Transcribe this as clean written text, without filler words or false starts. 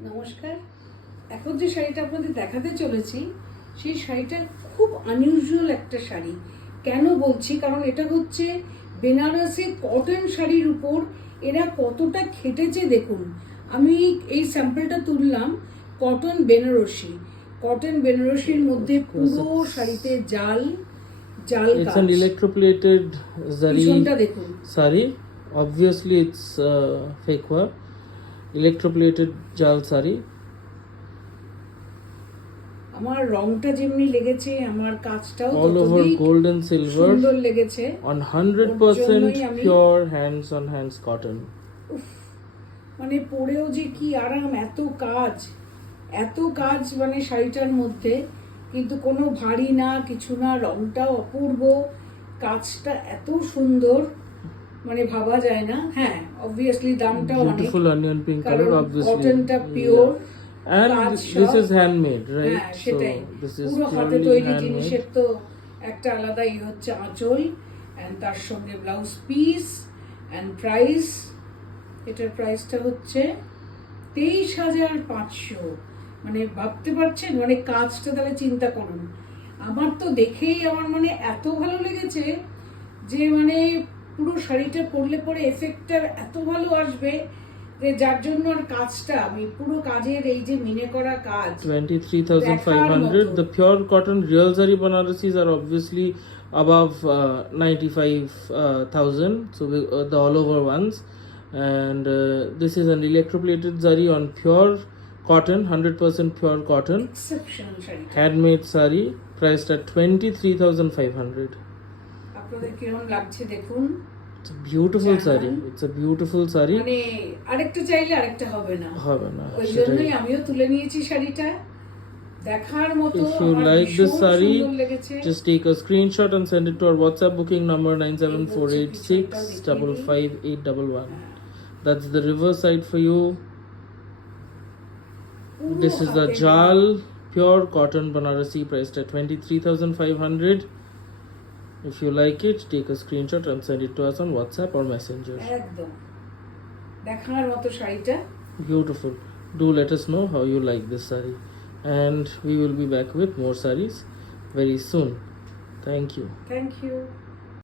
নমস্কার। এখন যে শাড়িটা আপনাদের দেখাতে চলেছি সেই শাড়িটা খুব আনইউজুয়াল একটা শাড়ি। কেন বলছি, কারণ এটা হচ্ছে বেনারসি কটন শাড়ির উপর এরা কতটা খেটেছে দেখুন। আমি এই স্যাম্পলটা তুললাম কটন বেনারসির মধ্যে পুরো শাড়িতে জাল জাল It's কাজ। an electroplated পিছনটা zari দেখুন। sari. Obviously, it's fake work. Electroplated jal sari. আমার রংটা যেমনি লেগেছে, আমার কাজটাও All over ততই gold and silver. সুন্দর লেগেছে। On ওর জন্যই 100% আমি- pure hands on hands cotton. মানে পরেও যে কি আরাম, এত কাজ মানে শাড়িটার মধ্যে, কিন্তু কোনো ভারী না, কিছু না, রংটাও অপূর্ব, কাজটা এত সুন্দর, মানে ভাবা যায় না। হ্যাঁ, অবভিয়াসলি দামটাও অনেক, Beautiful onion pink কারণ color, obviously. কটনটা পিওর। And কাজ this সব- is handmade, right? হ্যাঁ, সেটাই। this is পুরো হাতে purely তৈরি handmade. জিনিসের তো একটা আলাদাই হচ্ছে আঁচল, এন্ড তার সঙ্গে ব্লাউজ পিস এন্ড প্রাইস। এটার প্রাইসটা হচ্ছে 23,500। মানে ভাবতে পারছেন, মানে কাজটা তাহলে চিন্তা করুন। আমার তো দেখেই আমার মানে এত ভালো লেগেছে যে মানে পুরো শাড়িটা পরলে পরে এফেক্টটা এত ভালো আসবে যে যার জন্য আর কাজটা আমি পুরো কাজের এই যে মিনে করা কাজ 23,500. The pure cotton real zari Banarasis are obviously above 95,000. So the all over ones, and this is an electroplated zari on pure cotton, 100% pure cotton, exceptional শাড়িটা। handmade sari priced at 23,500. আপনাদের কিরকম লাগছে দেখুন। It's a beautiful জানান। sari. It's a beautiful sari. মানে আরেকটা চাইলে আরেকটা হবে না, হবে না, ওই সেটাই। জন্যই আমিও তুলে নিয়েছি শাড়িটা। দেখার মতো, If you আমার like this ভীষণ sari, সুন্দর লেগেছে। just take a screenshot and send it to our WhatsApp booking number 97486555811. That's the reverse side for you. পুরো This is the হাতে Jal pure cotton Banarasi priced at 23,500. If you like it, take a screenshot and send it to us on WhatsApp or Messenger. একদম দেখার মতো শাড়িটা। Beautiful. Do let us know how you like this sari. And we will be back with more saris very soon. Thank you. Thank you.